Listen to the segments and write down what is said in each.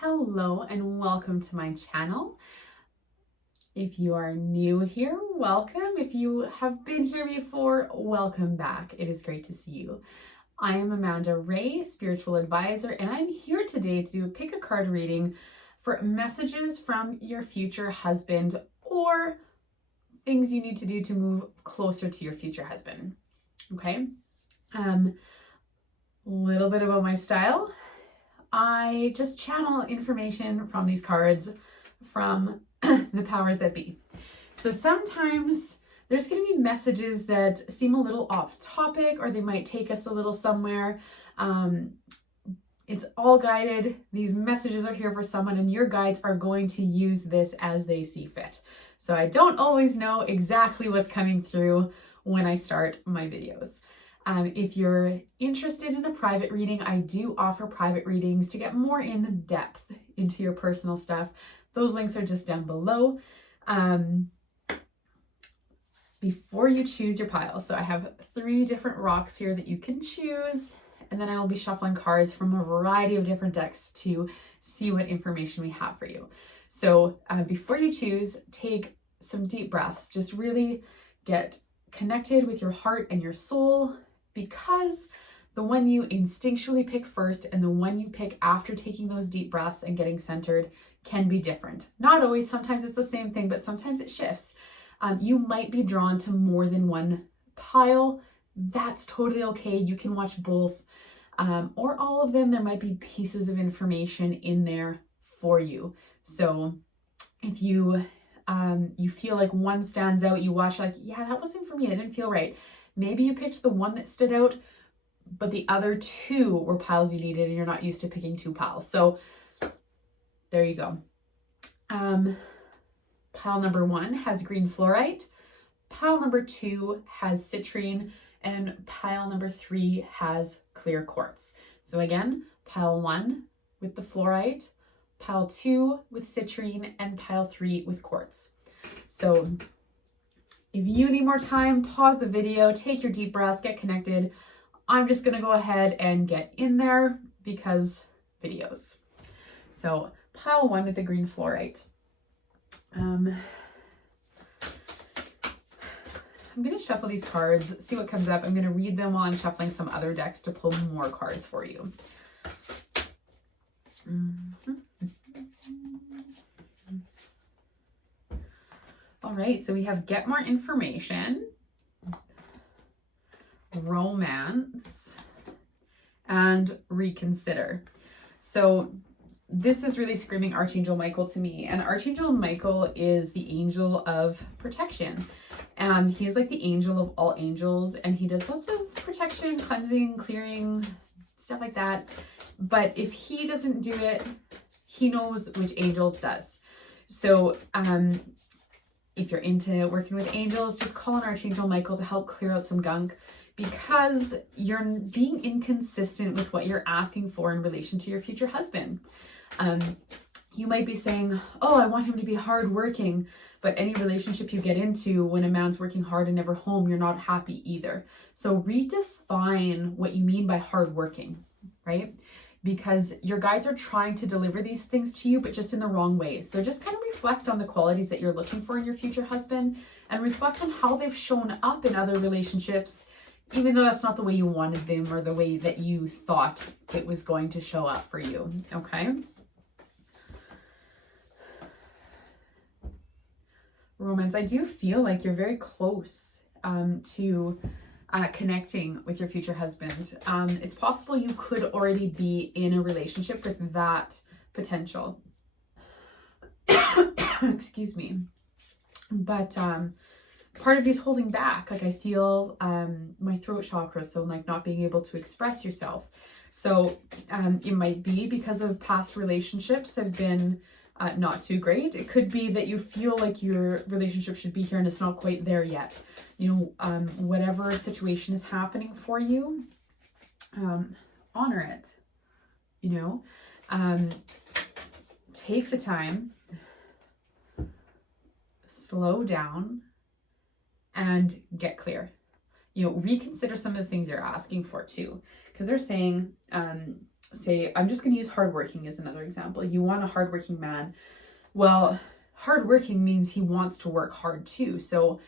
Hello and welcome to my channel. If you are new here, welcome. If you have been here before, welcome back. It is great to see you. I am Amanda Ray, spiritual advisor, and I'm here today to do a pick a card reading for messages from your future husband or things you need to do to move closer to your future husband. Okay. Little bit about my style. I just channel information from these cards from the powers that be. So sometimes there's going to be messages that seem a little off topic, or they might take us a little somewhere. It's all guided. These messages are here for someone, and your guides are going to use this as they see fit. So I don't always know exactly what's coming through when I start my videos. If you're interested in a private reading, I do offer private readings to get more in depth into your personal stuff. Those links are just down below. Before you choose your pile, so I have 3 different rocks here that you can choose, and then I will be shuffling cards from a variety of different decks to see what information we have for you. So before you choose, take some deep breaths. Just really get connected with your heart and your soul, because the one you instinctually pick first and the one you pick after taking those deep breaths and getting centered can be different. Not always, sometimes it's the same thing, but sometimes it shifts. You might be drawn to more than one pile. That's totally okay. You can watch both or all of them. There might be pieces of information in there for you. So if you feel like one stands out, you watch like, yeah, that wasn't for me. It didn't feel right. Maybe you picked the one that stood out, but the other 2 were piles you needed and you're not used to picking 2 piles. So there you go. Pile number 1 has green fluorite. Pile number 2 has citrine, and pile number 3 has clear quartz. So again, pile 1 with the fluorite, pile 2 with citrine, and pile 3 with quartz. So if you need more time, pause the video, take your deep breaths, get connected. I'm just gonna go ahead and get in there because videos. So pile 1 with the green fluorite. I'm gonna shuffle these cards, see what comes up. I'm gonna read them while I'm shuffling some other decks to pull more cards for you. All right, so we have get more information, romance, and reconsider. So this is really screaming Archangel Michael to me, and Archangel Michael is the angel of protection. He is like the angel of all angels, and he does lots of protection, cleansing, clearing, stuff like that. But if he doesn't do it, he knows which angel does. So if you're into working with angels, just call on Archangel Michael to help clear out some gunk, because you're being inconsistent with what you're asking for in relation to your future husband. You might be saying, oh, I want him to be hardworking, but any relationship you get into when a man's working hard and never home, you're not happy either. So redefine what you mean by hardworking, right? Because your guides are trying to deliver these things to you, but just in the wrong ways. So just kind of reflect on the qualities that you're looking for in your future husband, and reflect on how they've shown up in other relationships, even though that's not the way you wanted them or the way that you thought it was going to show up for you, okay? Romance, I do feel like you're very close to connecting with your future husband. It's possible you could already be in a relationship with that potential. Excuse me. But part of you is holding back. Like I feel my throat chakra, so like not being able to express yourself. So it might be because of past relationships have been not too great. It could be that you feel like your relationship should be here and it's not quite there yet. You know, whatever situation is happening for you, honor it, you know, take the time, slow down, and get clear. You know, reconsider some of the things you're asking for too, because they're saying say, I'm just going to use hardworking as another example. You want a hardworking man. Well, hardworking means he wants to work hard too. So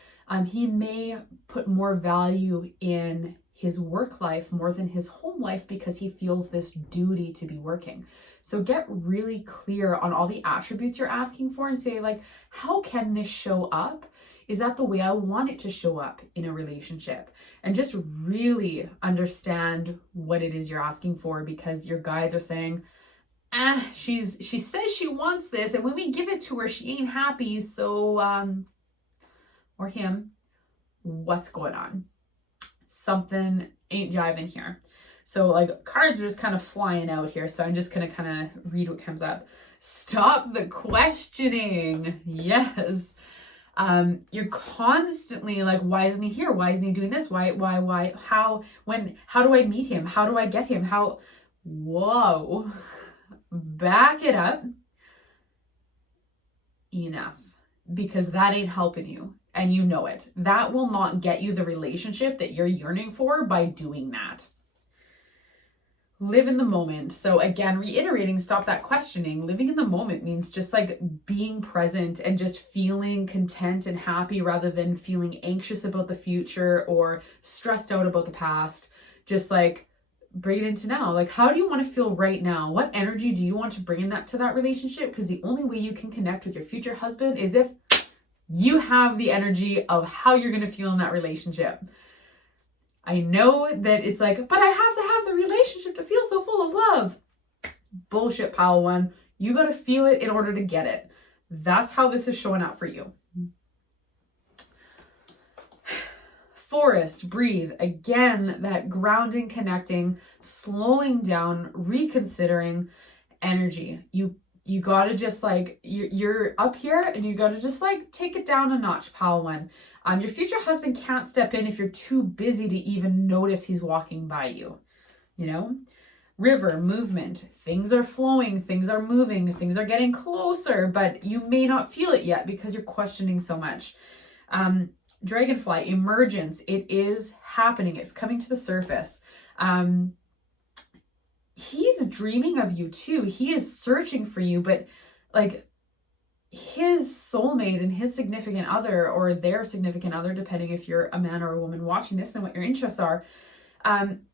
he may put more value in his work life more than his home life because he feels this duty to be working. So get really clear on all the attributes you're asking for and say, like, how can this show up? Is that the way I want it to show up in a relationship? And just really understand what it is you're asking for, because your guides are saying, she says she wants this, and when we give it to her, she ain't happy. So, or him, what's going on? Something ain't jiving here. So like cards are just kind of flying out here. So I'm just going to kind of read what comes up. Stop the questioning. Yes. You're constantly like, why isn't he here? Why isn't he doing this? Why, how, when, how do I meet him? How do I get him? How, whoa, back it up. Enough, because that ain't helping you. And you know it. That will not get you the relationship that you're yearning for by doing that. Live in the moment. So again, reiterating, stop that questioning. Living in the moment means just like being present and just feeling content and happy rather than feeling anxious about the future or stressed out about the past. Just like bring it into now. Like, how do you want to feel right now? What energy do you want to bring in that to that relationship? Because the only way you can connect with your future husband is if you have the energy of how you're going to feel in that relationship. I know that it's like, but I have to have the relationship to feel so full of love. Bullshit, pile one. You got to feel it in order to get it. That's how this is showing up for you. Forest, breathe. Again, that grounding, connecting, slowing down, reconsidering energy. You got to just like, you're up here and you got to just like take it down a notch, pile one. Your future husband can't step in if you're too busy to even notice he's walking by you, you know? River, movement, things are flowing, things are moving, things are getting closer, but you may not feel it yet because you're questioning so much. Dragonfly, emergence, it is happening. It's coming to the surface. He's dreaming of you too. He is searching for you, but like his soulmate and his significant other or their significant other, depending if you're a man or a woman watching this and what your interests are,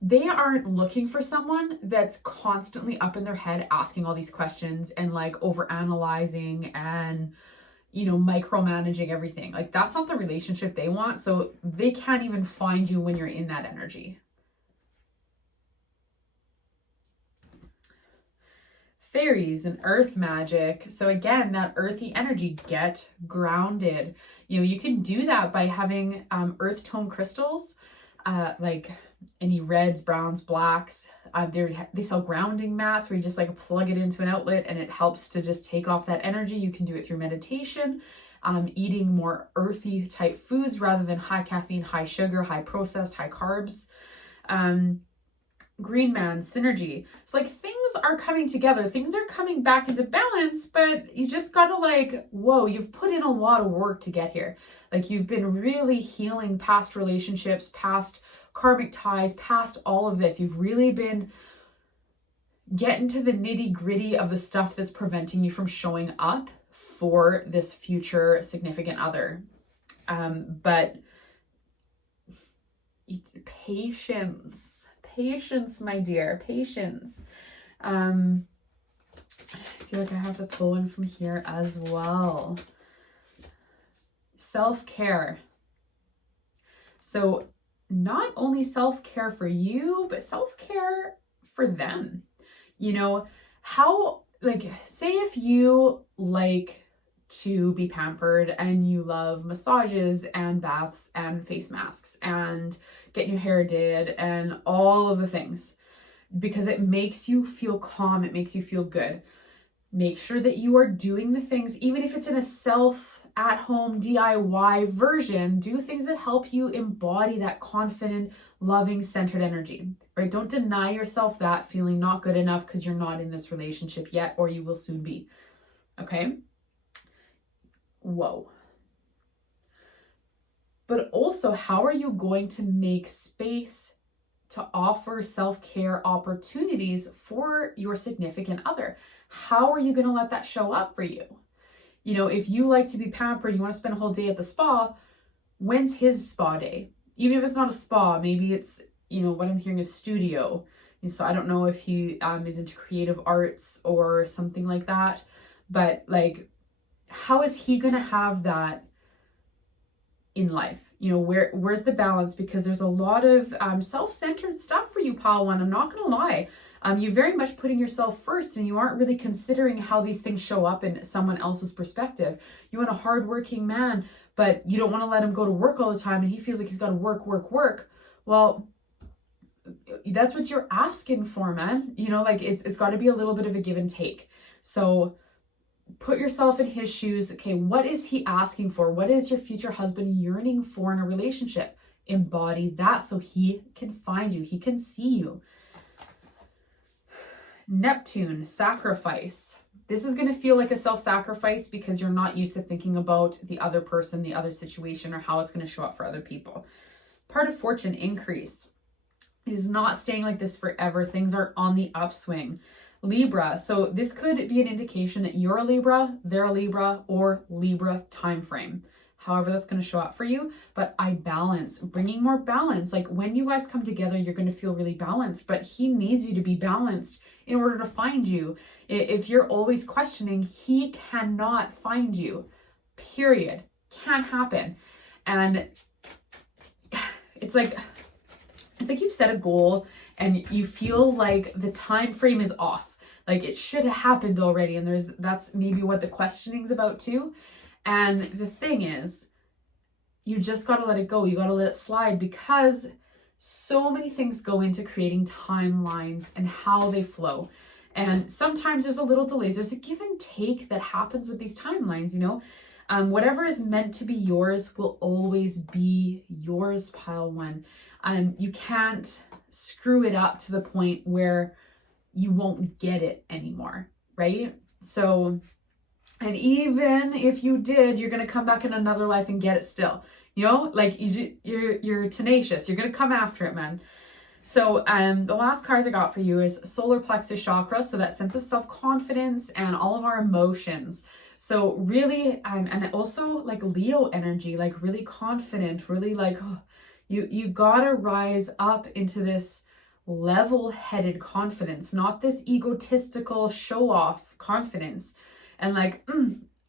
they aren't looking for someone that's constantly up in their head asking all these questions and like overanalyzing and, you know, micromanaging everything. Like that's not the relationship they want. So they can't even find you when you're in that energy. Fairies and earth magic. So again, that earthy energy, get grounded. You know, you can do that by having earth tone crystals, like any reds, browns, blacks. They sell grounding mats where you just like plug it into an outlet and it helps to just take off that energy. You can do it through meditation, eating more earthy type foods rather than high caffeine, high sugar, high processed, high carbs. Green man, synergy. So like things are coming together, things are coming back into balance, but you just gotta like, whoa, you've put in a lot of work to get here. Like you've been really healing past relationships, past karmic ties, past all of this. You've really been getting to the nitty gritty of the stuff that's preventing you from showing up for this future significant other. But patience, my dear, patience. I feel like I have to pull one from here as well. Self-care. So not only self-care for you, but self-care for them. You know, how, like, say if you like to be pampered and you love massages and baths and face masks and getting your hair did and all of the things, because it makes you feel calm, it makes you feel good. Make sure that you are doing the things, even if it's in a at-home DIY version, do things that help you embody that confident, loving, centered energy, right? Don't deny yourself that feeling not good enough because you're not in this relationship yet, or you will soon be, okay? Whoa. But also, how are you going to make space to offer self-care opportunities for your significant other. How are you going to let that show up for you? You know, if you like to be pampered, you want to spend a whole day at the spa, when's his spa day? Even if it's not a spa, maybe it's, you know, what I'm hearing is studio. And so I don't know if he is into creative arts or something like that, but like, how is he going to have that in life? You know, where's the balance? Because there's a lot of self-centered stuff for you, pile one. I'm not gonna lie. You're very much putting yourself first, and you aren't really considering how these things show up in someone else's perspective. You want a hardworking man, but you don't want to let him go to work all the time, and he feels like he's got to work. Well, that's what you're asking for, man. You know, like it's got to be a little bit of a give and take. So put yourself in his shoes. Okay, what is he asking for? What is your future husband yearning for in a relationship? Embody that so he can find you, he can see you. Neptune, sacrifice. This is going to feel like a self-sacrifice because you're not used to thinking about the other person, the other situation, or how it's going to show up for other people. Part of fortune, increase. It is not staying like this forever. Things are on the upswing. Libra. So this could be an indication that you're a Libra, they're a Libra, or Libra time frame. However that's going to show up for you. But I balance, bringing more balance. Like when you guys come together, you're going to feel really balanced, but he needs you to be balanced in order to find you. If you're always questioning, he cannot find you. Period. Can't happen. And it's like you've set a goal and you feel like the time frame is off. Like it should have happened already. And that's maybe what the questioning's about too. And the thing is, you just got to let it go. You got to let it slide because so many things go into creating timelines and how they flow. And sometimes there's a little delays. There's a give and take that happens with these timelines, you know. Whatever is meant to be yours will always be yours, pile one. You can't screw it up to the point where you won't get it anymore, right? So, and even if you did, you're going to come back in another life and get it still. You know, like you're tenacious. You're going to come after it, man. So the last cards I got for you is solar plexus chakra. So that sense of self-confidence and all of our emotions. So really, and also like Leo energy, like really confident, really like, oh, you gotta rise up into this level-headed confidence, not this egotistical show-off confidence. And like,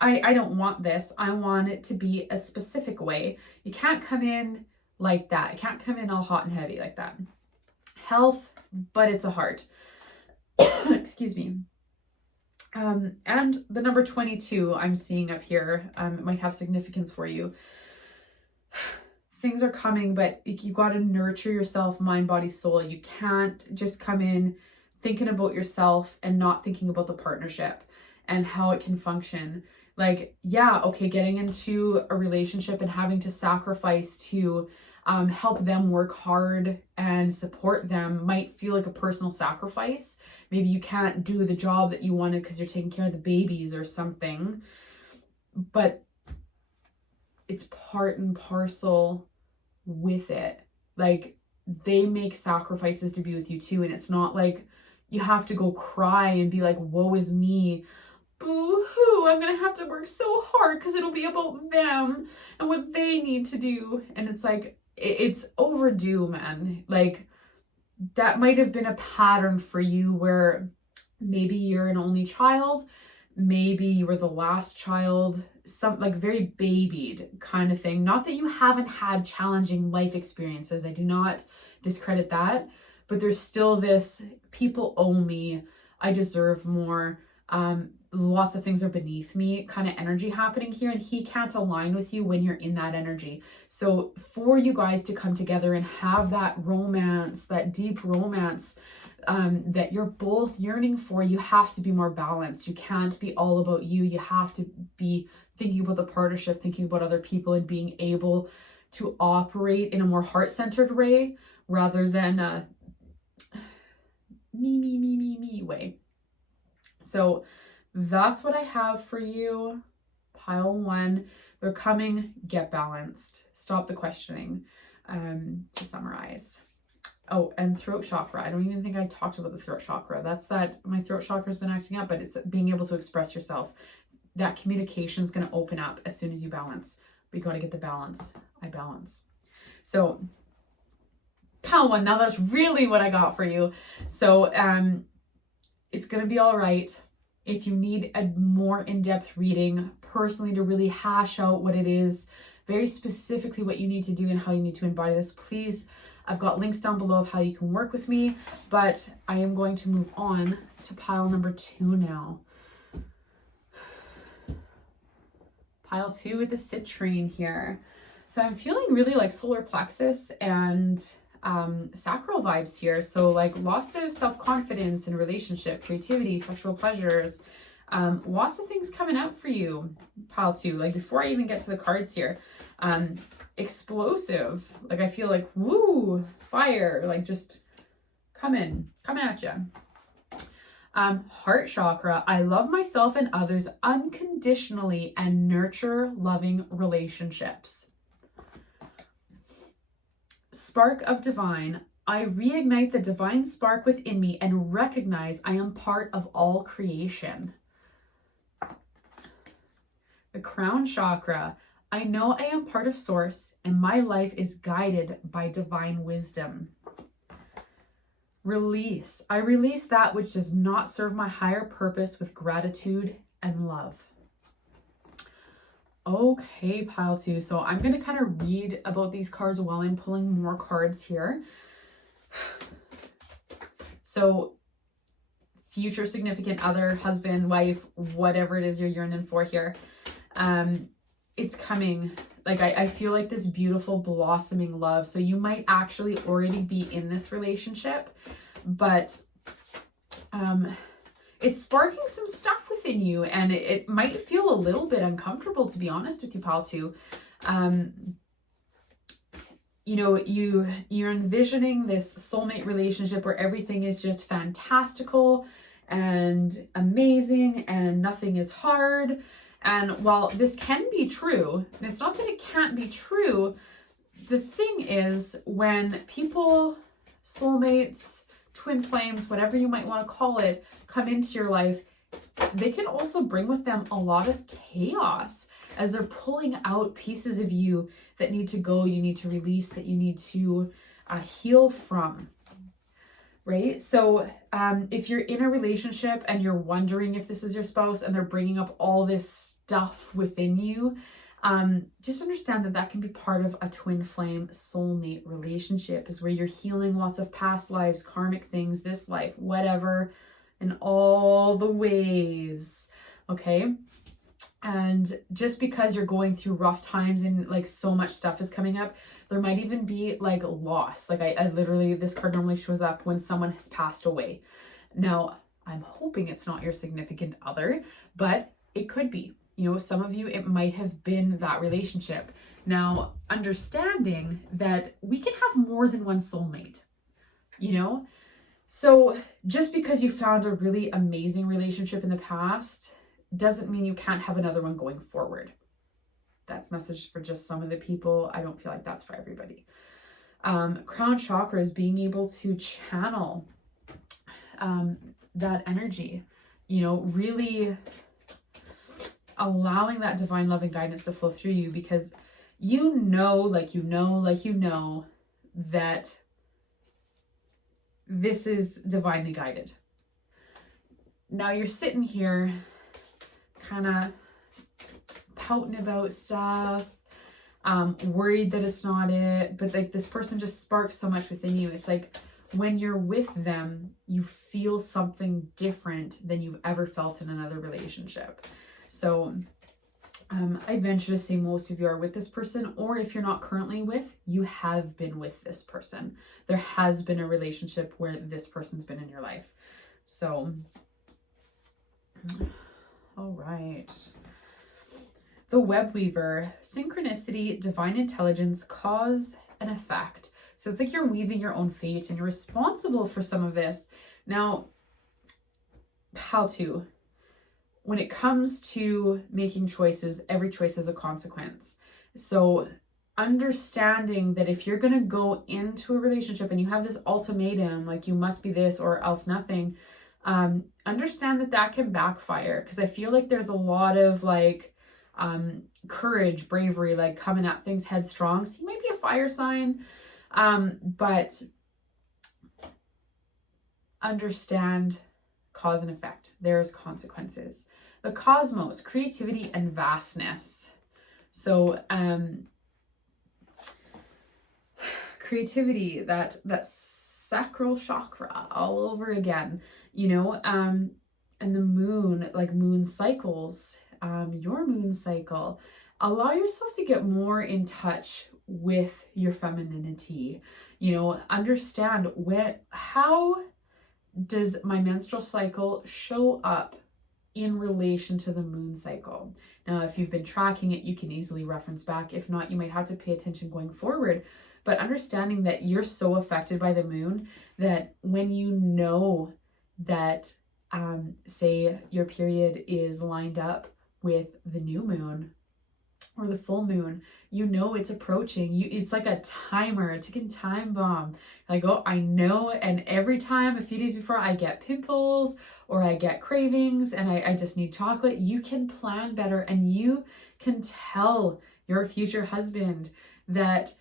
I don't want this. I want it to be a specific way. You can't come in like that. You can't come in all hot and heavy like that. Health, but it's a heart. Excuse me. And the number 22 I'm seeing up here, it might have significance for you. Things are coming, but you got to nurture yourself, mind, body, soul. You can't just come in thinking about yourself and not thinking about the partnership and how it can function. Like, yeah, okay, getting into a relationship and having to sacrifice to help them work hard and support them might feel like a personal sacrifice. Maybe you can't do the job that you wanted because you're taking care of the babies or something, but it's part and parcel with it. Like they make sacrifices to be with you too. And it's not like you have to go cry and be like, woe is me. Boo-hoo, I'm going to have to work so hard because it'll be about them and what they need to do. And it's like, it's overdue, man. Like that might have been a pattern for you where maybe you're an only child. Maybe you were the last child, some like very babied kind of thing. Not that you haven't had challenging life experiences. I do not discredit that, but there's still this people owe me, I deserve more. Lots of things are beneath me kind of energy happening here, and he can't align with you when you're in that energy. So for you guys to come together and have that romance, that deep romance that you're both yearning for, you have to be more balanced. You can't be all about you. You have to be thinking about the partnership, thinking about other people, and being able to operate in a more heart-centered way rather than a me way. So that's what I have for you. Pile one. They're coming. Get balanced. Stop the questioning. To summarize. Oh, and throat chakra. I don't even think I talked about the throat chakra. That's that my throat chakra has been acting up, but it's being able to express yourself. That communication is going to open up as soon as you balance. But you got to get the balance. I balance. So, pal one, now that's really what I got for you. So, it's going to be all right. If you need a more in-depth reading personally to really hash out what it is, very specifically what you need to do and how you need to embody this, please, I've got links down below of how you can work with me, but I am going to move on to pile number 2 now. Pile 2 with the citrine here. So I'm feeling really like solar plexus and sacral vibes here. So like lots of self-confidence in relationship, creativity, sexual pleasures, lots of things coming out for you, pile 2. Like before I even get to the cards here, explosive. Like I feel like, woo, fire, like just coming at you. Heart chakra. I love myself and others unconditionally and nurture loving relationships. Spark of divine. I reignite the divine spark within me and recognize I am part of all creation. The crown chakra. I know I am part of source and my life is guided by divine wisdom. Release. I release that which does not serve my higher purpose with gratitude and love. Okay, pile 2. So I'm going to kind of read about these cards while I'm pulling more cards here. So future significant other, husband, wife, whatever it is you're yearning for here. It's coming. Like I feel like this beautiful blossoming love. So you might actually already be in this relationship, but it's sparking some stuff within you, and it might feel a little bit uncomfortable, to be honest with you, pal 2. You know, you're envisioning this soulmate relationship where everything is just fantastical and amazing and nothing is hard. And while this can be true, it's not that it can't be true. The thing is, when people, soulmates, twin flames, whatever you might want to call it, come into your life, they can also bring with them a lot of chaos as they're pulling out pieces of you that need to go, you need to release, that you need to heal from. Right? So if you're in a relationship and you're wondering if this is your spouse and they're bringing up all this stuff within you, just understand that that can be part of a twin flame soulmate relationship, is where you're healing lots of past lives, karmic things, this life, whatever, in all the ways. Okay? And just because you're going through rough times and like so much stuff is coming up, there might even be like loss. Like I literally, this card normally shows up when someone has passed away. Now, I'm hoping it's not your significant other, but it could be. You know, some of you, it might have been that relationship. Now, understanding that we can have more than one soulmate, you know? So just because you found a really amazing relationship in the past doesn't mean you can't have another one going forward. That's message for just some of the people. I don't feel like that's for everybody. Crown chakra is being able to channel that energy, you know, really allowing that divine love and guidance to flow through you, because you know that this is divinely guided. Now you're sitting here kind of pouting about stuff, worried that it's not it, but like this person just sparks so much within you. It's like when you're with them, you feel something different than you've ever felt in another relationship. So I venture to say most of you are with this person, or if you're not currently with, you have been with this person. There has been a relationship where this person's been in your life. So, all right. The web weaver, synchronicity, divine intelligence, cause and effect. So it's like you're weaving your own fate and you're responsible for some of this. Now, how to? When it comes to making choices, every choice has a consequence. So understanding that if you're going to go into a relationship and you have this ultimatum, like you must be this or else nothing, understand that that can backfire. Because I feel like there's a lot of like courage, bravery, like coming at things headstrong. So you might be a fire sign, but understand cause and effect. There's consequences. The cosmos, creativity and vastness. So creativity, that sacral chakra all over again, you know, and the moon, like moon cycles, your moon cycle. Allow yourself to get more in touch with your femininity, you know, understand how does my menstrual cycle show up in relation to the moon cycle. Now, if you've been tracking it, you can easily reference back. If not, you might have to pay attention going forward. But understanding that you're so affected by the moon that when you know that, say your period is lined up with the new moon or the full moon, you know it's approaching. It's like a timer, a ticking time bomb. Like, oh, I know. And every time, a few days before, I get pimples or I get cravings and I just need chocolate. You can plan better and you can tell your future husband that,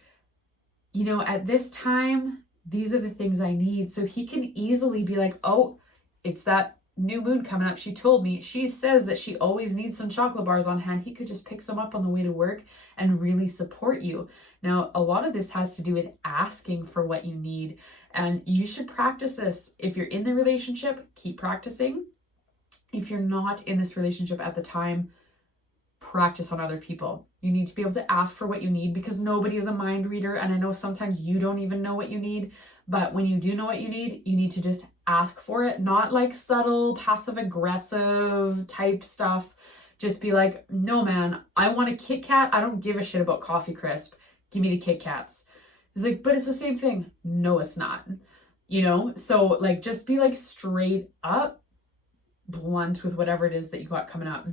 you know, at this time, these are the things I need. So he can easily be like, oh, it's that new moon coming up. She told me, she says that she always needs some chocolate bars on hand. He could just pick some up on the way to work and really support you. Now, a lot of this has to do with asking for what you need. And you should practice this. If you're in the relationship, keep practicing. If you're not in this relationship at the time, practice on other people. You need to be able to ask for what you need because nobody is a mind reader. And I know sometimes you don't even know what you need, but when you do know what you need to just ask for it, not like subtle, passive aggressive type stuff. Just be like, no, man, I want a Kit Kat. I don't give a shit about Coffee Crisp. Give me the Kit Kats. It's like, but it's the same thing. No, it's not. You know? So like, just be like straight up blunt with whatever it is that you got coming up.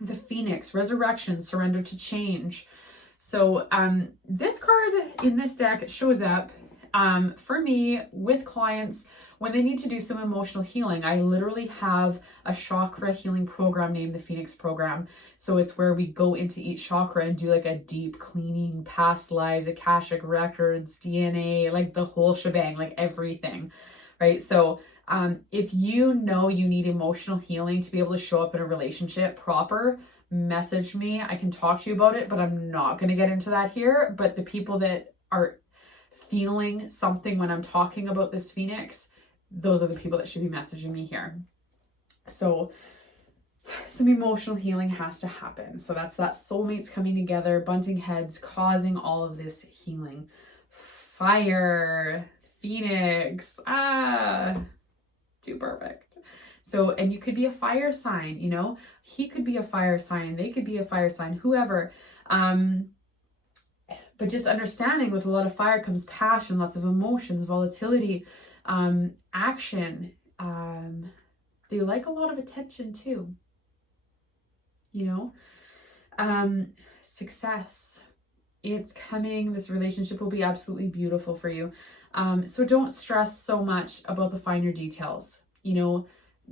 The Phoenix, resurrection, surrender to change. So this card in this deck shows up for me with clients when they need to do some emotional healing. I literally have a chakra healing program named the Phoenix program. So it's where we go into each chakra and do like a deep cleaning, past lives, Akashic records, DNA, like the whole shebang, like everything, right? So if you know you need emotional healing to be able to show up in a relationship proper, message me. I can talk to you about it, but I'm not going to get into that here. But the people that are feeling something when I'm talking about this Phoenix, those are the people that should be messaging me here. So some emotional healing has to happen. So that's that soulmates coming together, bunting heads, causing all of this healing. Fire, Phoenix, too perfect. So, and you could be a fire sign, you know, he could be a fire sign, they could be a fire sign, whoever. But just understanding with a lot of fire comes passion, lots of emotions, volatility, action. They like a lot of attention too, you know. Success, it's coming. This relationship will be absolutely beautiful for you. So don't stress so much about the finer details, you know.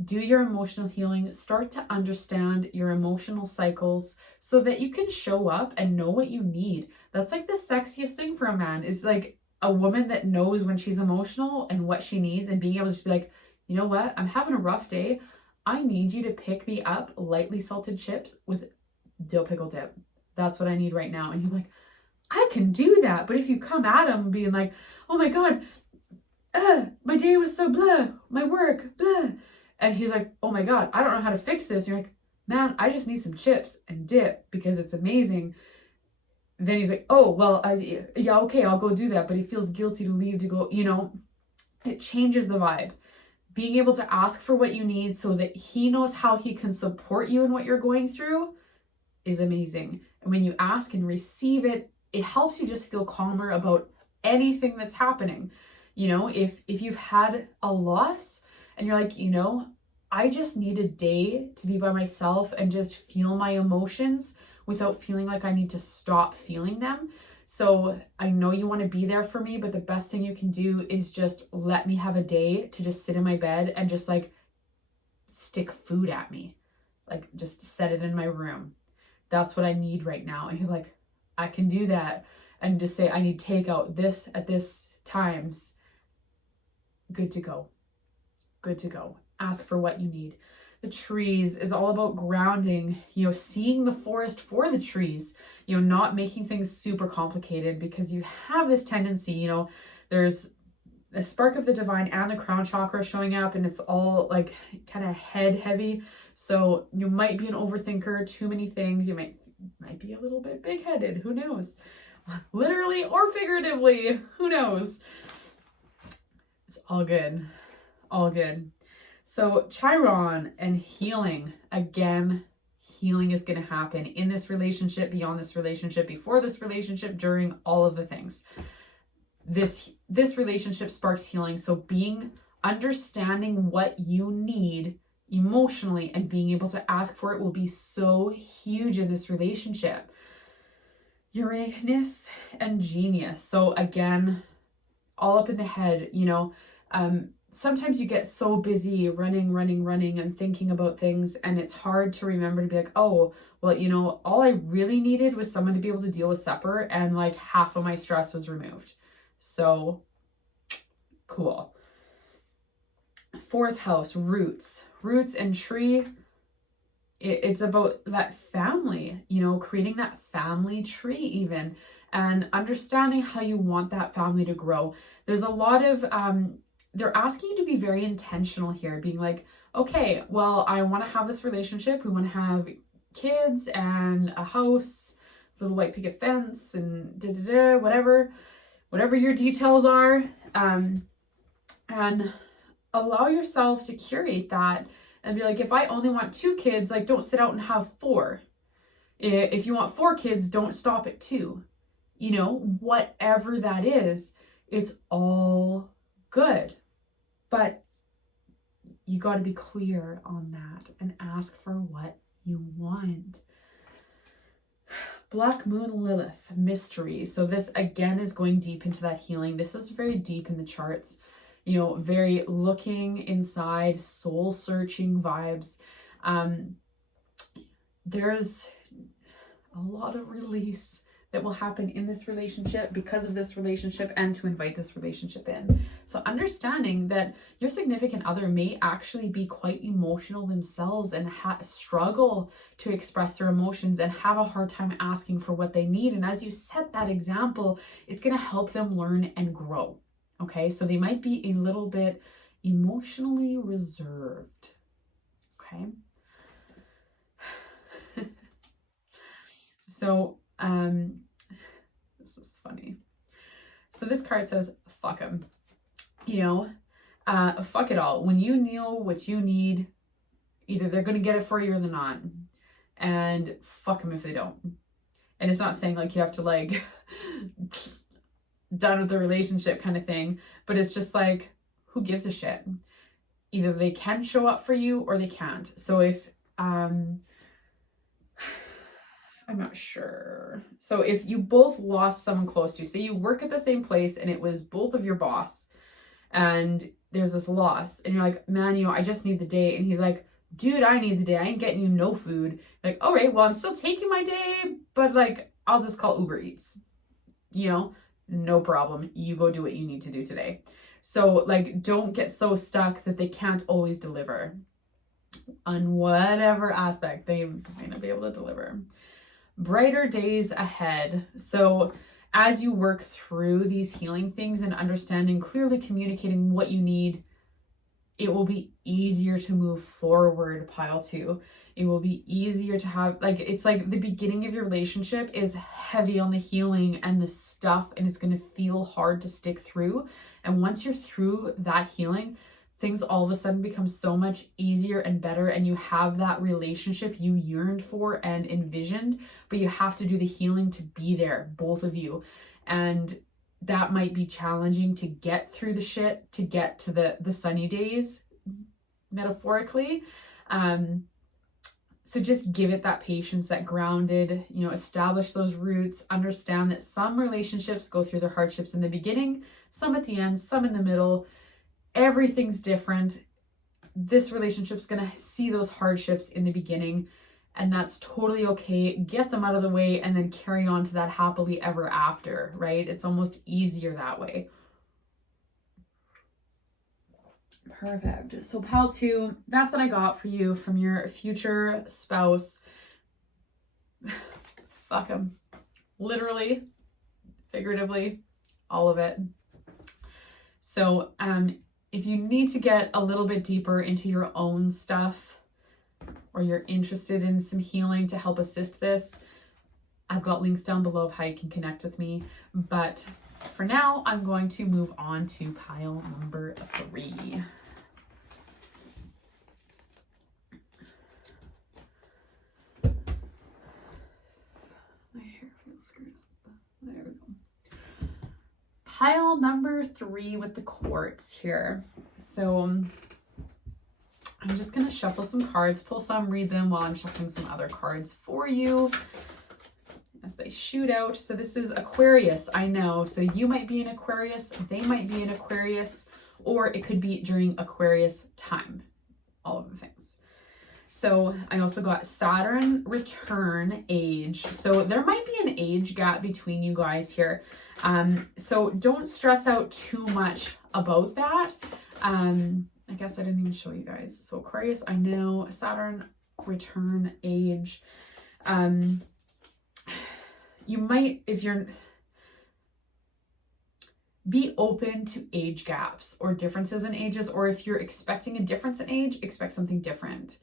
Do your emotional healing, start to understand your emotional cycles so that you can show up and know what you need. That's like the sexiest thing for a man, is like a woman that knows when she's emotional and what she needs, and being able to just be like, you know what, I'm having a rough day. I need you to pick me up lightly salted chips with dill pickle dip. That's what I need right now. And you're like, I can do that. But if you come at him being like, oh my God, my day was so blah, my work, blah. And he's like, oh my God, I don't know how to fix this. And you're like, man, I just need some chips and dip because it's amazing. Then he's like, oh, well, yeah, okay, I'll go do that. But he feels guilty to leave to go, you know, it changes the vibe. Being able to ask for what you need so that he knows how he can support you in what you're going through is amazing. And when you ask and receive it, it helps you just feel calmer about anything that's happening. You know, if you've had a loss and you're like, you know, I just need a day to be by myself and just feel my emotions without feeling like I need to stop feeling them. So I know you want to be there for me, but the best thing you can do is just let me have a day to just sit in my bed and just like stick food at me. Like just set it in my room. That's what I need right now. And you're like, I can do that. And just say, I need takeout this at this times. Good to go. Good to go. Ask for what you need. The trees is all about grounding, you know, seeing the forest for the trees, you know, not making things super complicated, because you have this tendency, you know, there's a spark of the divine and the crown chakra showing up, and it's all like kind of head heavy. So you might be an overthinker, too many things. You might be a little bit big-headed. Who knows? Literally or figuratively, who knows? It's all good. All good. So Chiron and healing, again, healing is going to happen in this relationship, beyond this relationship, before this relationship, during all of the things. This relationship sparks healing. So understanding what you need emotionally and being able to ask for it will be so huge in this relationship. Uranus and genius. So again, all up in the head, you know, sometimes you get so busy running and thinking about things, and it's hard to remember to be like, oh, well, you know, all I really needed was someone to be able to deal with supper, and like half of my stress was removed. So cool. Fourth house, roots and tree. It's about that family, you know, creating that family tree even, and understanding how you want that family to grow. There's a lot of, they're asking you to be very intentional here, being like, okay, well, I want to have this relationship. We want to have kids and a house, little white picket fence and whatever your details are. And allow yourself to curate that and be like, if I only want 2 kids, like don't sit out and have 4. If you want 4 kids, don't stop at 2. You know, whatever that is, it's all good. But you got to be clear on that and ask for what you want. Black Moon Lilith, mystery. So this again is going deep into that healing. This is very deep in the charts, you know, very looking inside, soul searching vibes. There's a lot of release that will happen in this relationship because of this relationship, and to invite this relationship in. So understanding that your significant other may actually be quite emotional themselves and struggle to express their emotions and have a hard time asking for what they need. And as you set that example, it's going to help them learn and grow. Okay, so they might be a little bit emotionally reserved. Okay. So, this is funny. So this card says, fuck them. You know, fuck it all. When you know what you need, either they're going to get it for you or they're not. And fuck them if they don't. And it's not saying like you have to like done with the relationship kind of thing, but it's just like, who gives a shit? Either they can show up for you or they can't. So if, I'm not sure. So if you both lost someone close to you, say you work at the same place and it was both of your boss, and there's this loss, and you're like, man, you know, I just need the day. And he's like, dude, I need the day. I ain't getting you no food. Like, all right, well, I'm still taking my day, but like, I'll just call Uber Eats. You know, no problem. You go do what you need to do today. So like, don't get so stuck that they can't always deliver on whatever aspect they may not be able to deliver. Brighter days ahead. So as you work through these healing things and understanding, clearly communicating what you need, it will be easier to move forward, pile 2. It will be easier to have, like, it's like the beginning of your relationship is heavy on the healing and the stuff, and it's going to feel hard to stick through. And once you're through that healing, things all of a sudden become so much easier and better, and you have that relationship you yearned for and envisioned, but you have to do the healing to be there, both of you. And that might be challenging to get through the shit, to get to the sunny days, metaphorically. So just give it that patience, that grounded, you know, establish those roots, understand that some relationships go through their hardships in the beginning, some at the end, some in the middle. Everything's different. This relationship's going to see those hardships in the beginning, and that's totally okay. Get them out of the way and then carry on to that happily ever after, right? It's almost easier that way. Perfect. So pile 2, that's what I got for you from your future spouse. Fuck him. Literally, figuratively, all of it. So if you need to get a little bit deeper into your own stuff, or you're interested in some healing to help assist this, I've got links down below of how you can connect with me. But for now, I'm going to move on to pile number 3. My hair feels screwed up. There we go. Pile number 3 with the quartz here. So I'm just going to shuffle some cards, pull some, read them while I'm shuffling some other cards for you as they shoot out. So this is Aquarius, I know. So you might be an Aquarius, they might be an Aquarius, or it could be during Aquarius time, all of the things. So I also got Saturn, return, age. So there might be an age gap between you guys here. So don't stress out too much about that. I guess I didn't even show you guys. So Aquarius, I know, Saturn, return, age. You might, if you're, be open to age gaps or differences in ages, or if you're expecting a difference in age, expect something different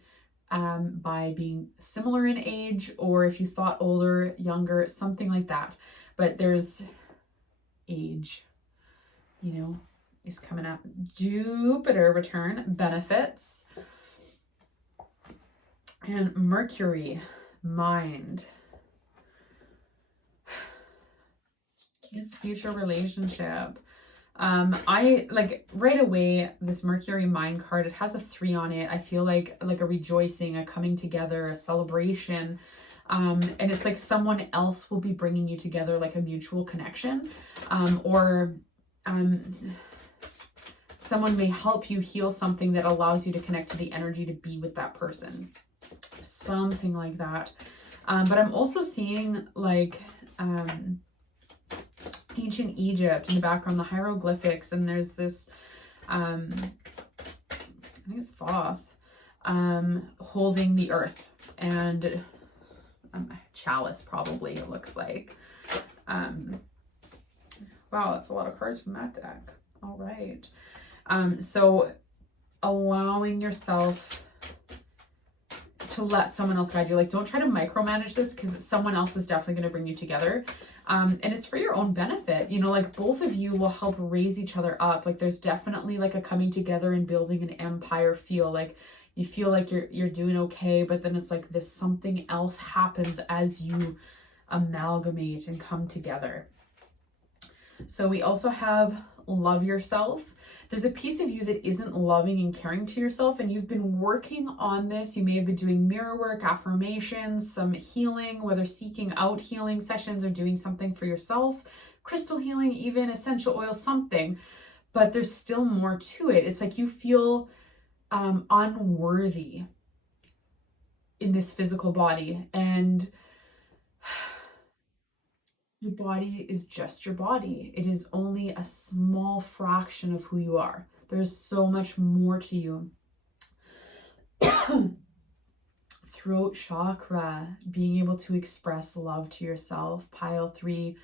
by being similar in age, or if you thought older, younger, something like that. But there's age, you know, is coming up. Jupiter return, benefits. And Mercury, mind. This future relationship. I like right away, this Mercury mind card, it has a 3 on it. I feel like a rejoicing, a coming together, a celebration. And it's like someone else will be bringing you together, like a mutual connection, or someone may help you heal something that allows you to connect to the energy to be with that person. Something like that. But I'm also seeing like ancient Egypt in the background, the hieroglyphics, and there's this, I think it's Thoth, holding the earth, and chalice probably, it looks like. Wow, that's a lot of cards from that deck. All right. So allowing yourself to let someone else guide you. Like, don't try to micromanage this, because someone else is definitely going to bring you together. And it's for your own benefit, you know, like both of you will help raise each other up. Like there's definitely like a coming together and building an empire feel. Like you feel like you're doing okay, but then it's like this something else happens as you amalgamate and come together. So we also have love yourself. There's a piece of you that isn't loving and caring to yourself, and you've been working on this. You may have been doing mirror work, affirmations, some healing, whether seeking out healing sessions or doing something for yourself, crystal healing, even essential oil, something, but there's still more to it. It's like you feel unworthy in this physical body, and your body is just your body. It is only a small fraction of who you are. There's so much more to you. Throat chakra, being able to express love to yourself. Pile 3,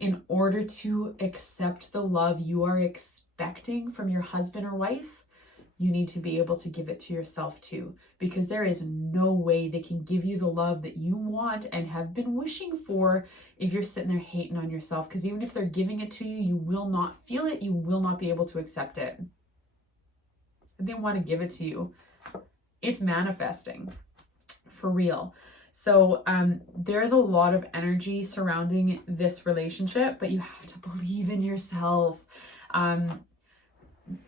in order to accept the love you are expecting from your husband or wife, you need to be able to give it to yourself too, because there is no way they can give you the love that you want and have been wishing for if you're sitting there hating on yourself. Because even if they're giving it to you, you will not feel it. You will not be able to accept it. They want to give it to you. It's manifesting for real. So there's a lot of energy surrounding this relationship, but you have to believe in yourself.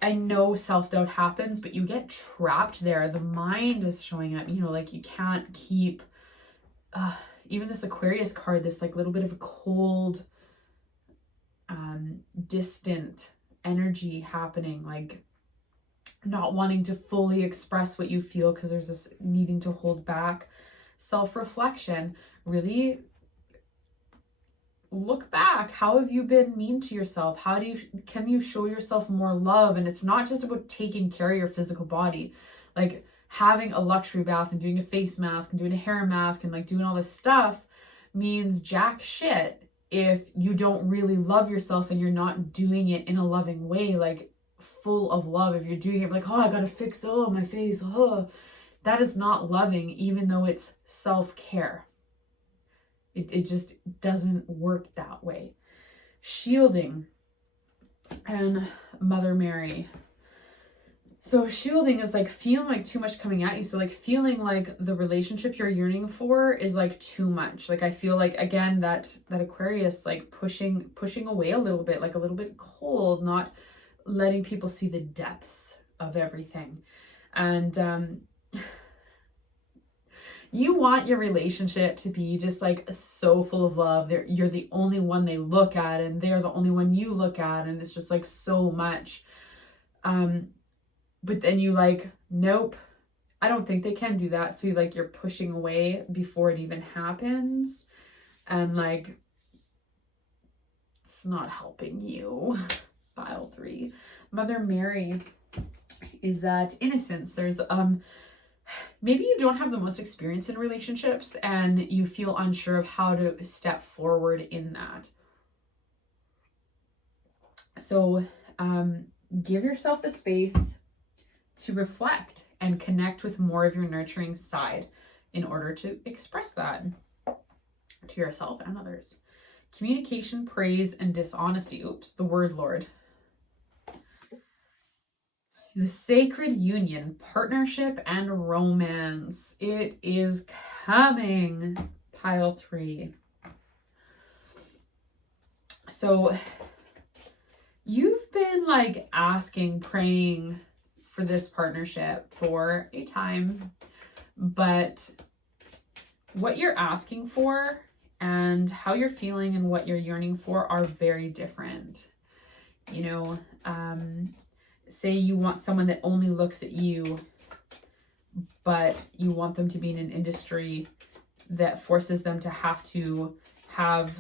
I know self-doubt happens, but you get trapped there. The mind is showing up, you know, like you can't keep, even this Aquarius card, this like little bit of a cold, distant energy happening, like not wanting to fully express what you feel because there's this needing to hold back. Self-reflection, really look back. How have you been mean to yourself? Can you show yourself more love? And it's not just about taking care of your physical body, like having a luxury bath and doing a face mask and doing a hair mask and like doing all this stuff means jack shit if you don't really love yourself and you're not doing it in a loving way, like full of love. If you're doing it like, oh, I gotta fix my face, that is not loving, even though it's self-care. It just doesn't work that way. Shielding and Mother Mary. So shielding is like feeling like too much coming at you. So like feeling like the relationship you're yearning for is like too much. Like I feel like, again, that Aquarius, like pushing away a little bit, like a little bit cold, not letting people see the depths of everything. And you want your relationship to be just like so full of love. You're the only one they look at and they're the only one you look at, and it's just like so much. But then you like, nope, I don't think they can do that. So you're pushing away before it even happens. And like, it's not helping you. File 3. Mother Mary is that innocence. There's, maybe you don't have the most experience in relationships and you feel unsure of how to step forward in that. So give yourself the space to reflect and connect with more of your nurturing side in order to express that to yourself and others. Communication, praise, and dishonesty. Oops, the word Lord. The sacred union, partnership, and romance. It is coming. Pile 3. So you've been like asking, praying for this partnership for a time, but what you're asking for and how you're feeling and what you're yearning for are very different. You know, say you want someone that only looks at you, but you want them to be in an industry that forces them to have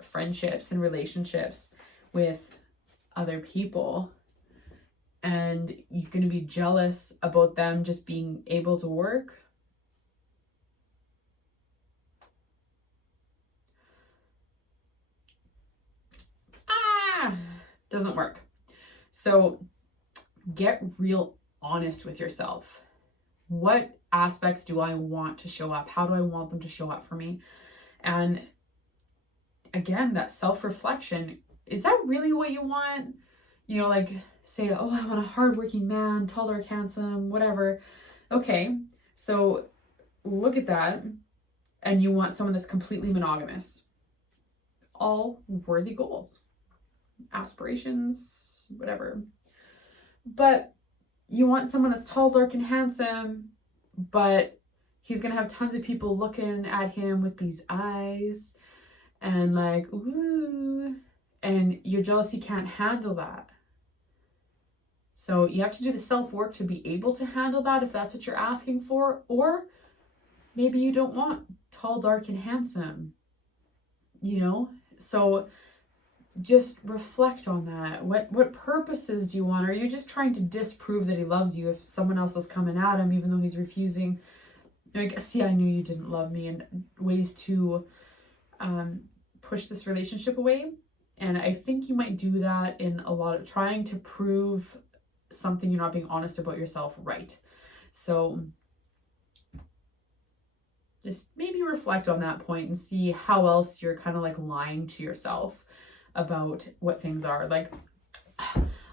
friendships and relationships with other people. And you're going to be jealous about them just being able to work. Doesn't work. So get real honest with yourself. What aspects do I want to show up? How do I want them to show up for me? And again, that self-reflection, is that really what you want? You know, like say, oh, I want a hardworking man, tall, dark, handsome, whatever. Okay, so look at that. And you want someone that's completely monogamous. All worthy goals, aspirations, whatever. But you want someone that's tall, dark, and handsome, but he's going to have tons of people looking at him with these eyes and like, ooh, and your jealousy can't handle that. So you have to do the self-work to be able to handle that if that's what you're asking for. Or maybe you don't want tall, dark, and handsome, you know? So just reflect on that. What purposes do you want? Are you just trying to disprove that he loves you if someone else is coming at him, even though he's refusing? Like, see, I knew you didn't love me, and ways to push this relationship away. And I think you might do that in a lot of trying to prove something you're not being honest about yourself, right? So just maybe reflect on that point and see how else you're kind of like lying to yourself about what things are. Like,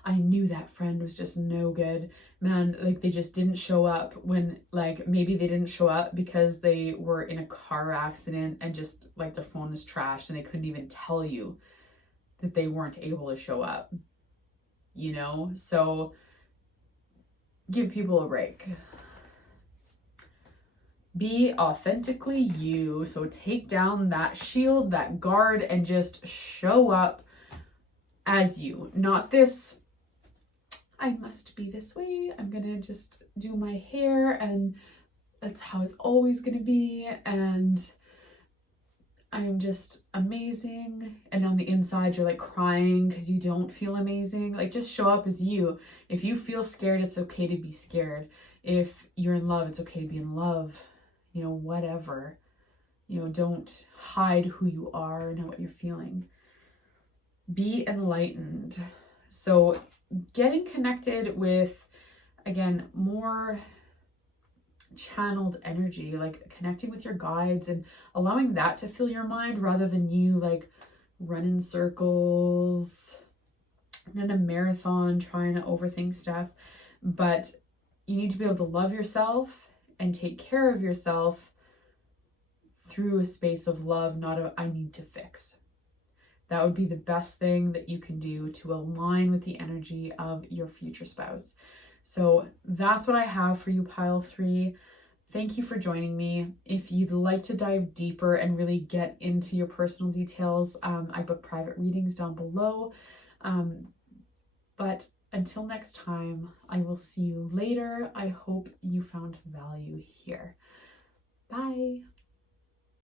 I knew that friend was just no good, man. Like, they just didn't show up when, like, maybe they didn't show up because they were in a car accident and just like their phone was trashed and they couldn't even tell you that they weren't able to show up. you know? So give people a break. Be authentically you. So take down that shield, that guard, and just show up as you. Not this, I must be this way. I'm gonna just do my hair and that's how it's always gonna be. And I'm just amazing. And on the inside, you're like crying because you don't feel amazing. Like, just show up as you. If you feel scared, it's okay to be scared. If you're in love, it's okay to be in love. You know, whatever. You know, don't hide who you are and what you're feeling. Be enlightened. So getting connected with, again, more channeled energy, like connecting with your guides and allowing that to fill your mind rather than you like run in circles in a marathon trying to overthink stuff. But you need to be able to love yourself and take care of yourself through a space of love, not a I need to fix. That would be the best thing that you can do to align with the energy of your future spouse. So that's what I have for you, pile 3. Thank you for joining me. If you'd like to dive deeper and really get into your personal details, I book private readings down below. But until next time, I will see you later. I hope you found value here. Bye.